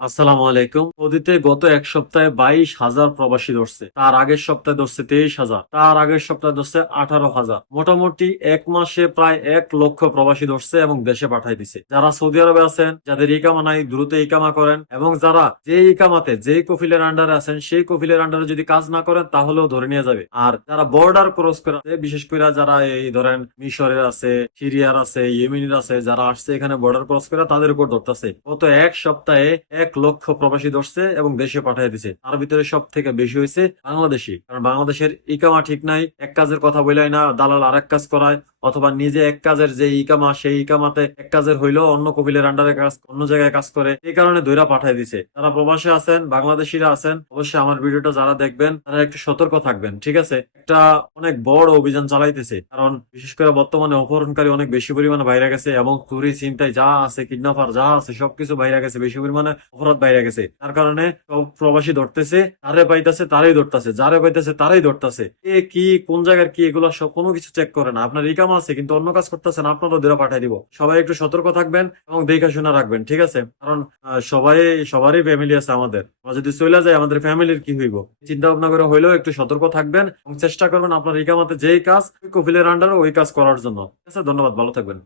আসসালামু আলাইকুম। সৌদিতে গত এক সপ্তাহে বাইশ হাজার প্রবাসী ধরছে। তার আগের সপ্তাহে ধরছে তেইশ হাজার, তার আগের সপ্তাহে ধরছে আঠারো হাজার। মোটামুটি এক মাসে প্রায় এক লক্ষ প্রবাসী ধরছে এবং দেশে পাঠাই দিছে। যারা সৌদি আরবে আছেন, যাদের ইকামা নাই, দ্রুত ইকামা করেন এবং যারা যে ইকামাতে, যে কফিলের আন্ডারে আছেন, সেই কফিলের আন্ডারে যদি কাজ না করেন, তাহলেও ধরে নিয়ে যাবে। আর যারা বর্ডার ক্রস করে বিশেষ করে যারা এই ধরেন মিশরের আছে, সিরিয়ার আছে, ইয়েমেনের আছে, যারা আসছে এখানে বর্ডার ক্রস করে, তাদের উপর ধরতেছে। গত এক সপ্তাহে এক লক্ষ প্রবাসী ধরছে এবং দেশে পাঠিয়ে দিছে। তার ভিতরে সব থেকে বেশি হয়েছে বাংলাদেশি। কারণ বাংলাদেশের ইকামা ঠিক নাই, এক কাজের কথা বলাই না, দালাল আরেক কাজ করায়। অথবা নিজে এক কাজের যে ইকামা সেই ইকামাতে এক কাজের হইলেও অন্য কপিলের আন্ডারে কাজ, অন্য জায়গায় কাজ করে, এই কারণে দৈরা পাঠিয়ে দিছে। যারা প্রবাসে আছেন, বাংলাদেশিরা আছেন, অবশ্যই আমার ভিডিওটা যারা দেখবেন, তারা একটু সতর্ক থাকবেন, ঠিক আছে? একটা অনেক বড় অভিযান চালাইতেছে, কারণ বিশেষ করে বর্তমানে অপহরণকারী অনেক বেশি পরিমাণে বাইরে গেছে, এবং চুরি চিন্তায় যা আছে, কিডন্যাপার যা আছে, সবকিছু বাইরে গেছে, বেশি পরিমাণে অপরাধ বাইরে গেছে। তার কারণে সব প্রবাসী ধরতেছে, তারে পাইতেছে, তারাই ধরতেছে, যারে পাইতেছে, তারাই ধরতেছে। কে কি, কোন জায়গার কি, এগুলো সব কোনো কিছু চেক করে না। আপনার ইকাম আছে, কিন্তু অন্য কাজ করতেছেন, আপনারও দেরা পাঠিয়ে দিব। সবাই একটু সতর্ক থাকবেন এবং দেখে শোনা রাখবেন, ঠিক আছে? কারণ সবাই, সবারই ফ্যামিলি আছে আমাদের। যদি চলে যায় আমাদের ফ্যামিলির কি হইব? চিন্তা ভাবনা করে হইলেও একটু সতর্ক থাকবেন এবং চেষ্টা করবেন আপনার ইকামাতে যেই কাজ কফিলের আন্ডারে ওই কাজ করার জন্য। ঠিক আছে? ধন্যবাদ, ভালো থাকবেন।